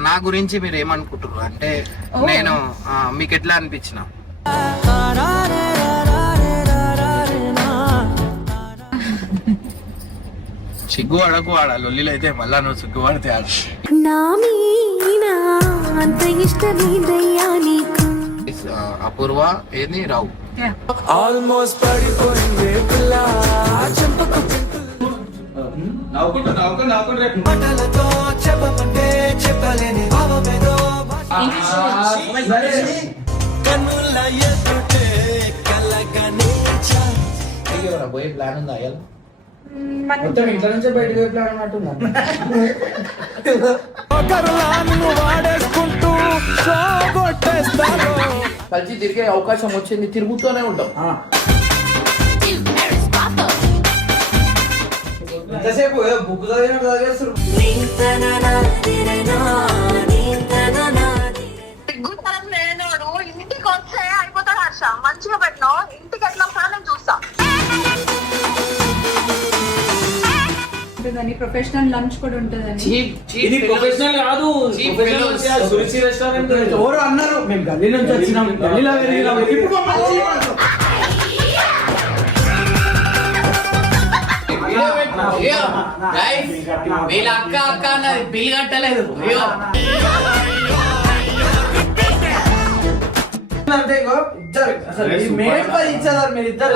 నా గురించి మీరు ఏమనుకుంటున్నారు అంటే నేను మీకు ఎట్లా అనిపించిన సిగ్గు అడకు ఆడ లొల్లిలు అయితే మళ్ళా నువ్వు సిగ్గు పడితే ఆడ అపూర్వ ఏది రావు ఆల్మోస్ట్ పడిపోయింది పిల్ల చెంపకు మాటలతో చెప్పమంటే చెప్పలేని భావమేదో కన్నుల ఎదుటే కలగని పోయే ప్లాన్ ఉందా అయ్యాలి మొత్తం ఇంట్లో నుంచే బయటకు పోయి ప్లాన్ అన్నట్టున్నా వాడేసుకుంటూ కలిసి తిరిగే అవకాశం వచ్చింది తిరుగుతూనే ఉంటాం ఎంతసేపు బుక్ చదివినట్టు చదివేస్తారు ఇంటికి వస్తే అయిపోతాడు హర్ష మంచిగా పెట్టినావు ఇంటికి ఎట్లా వస్తాడో నేను చూస్తా ప్రొఫెషనల్ లంచ్ కూడా ఉంటుందని ఇది ప్రొఫెషనల్ కాదు సురుచి రెస్టారెంట్ ఎవరు అన్నారు మేము గల్లీ నుంచి వచ్చినాం గల్లీలో పెరిగినాం వీళ్ళ అక్క అక్క అన్నది బిల్లు కట్టలేదు ఇద్దరు మేడ్ పది ఇచ్చేదారు మీరు ఇద్దరు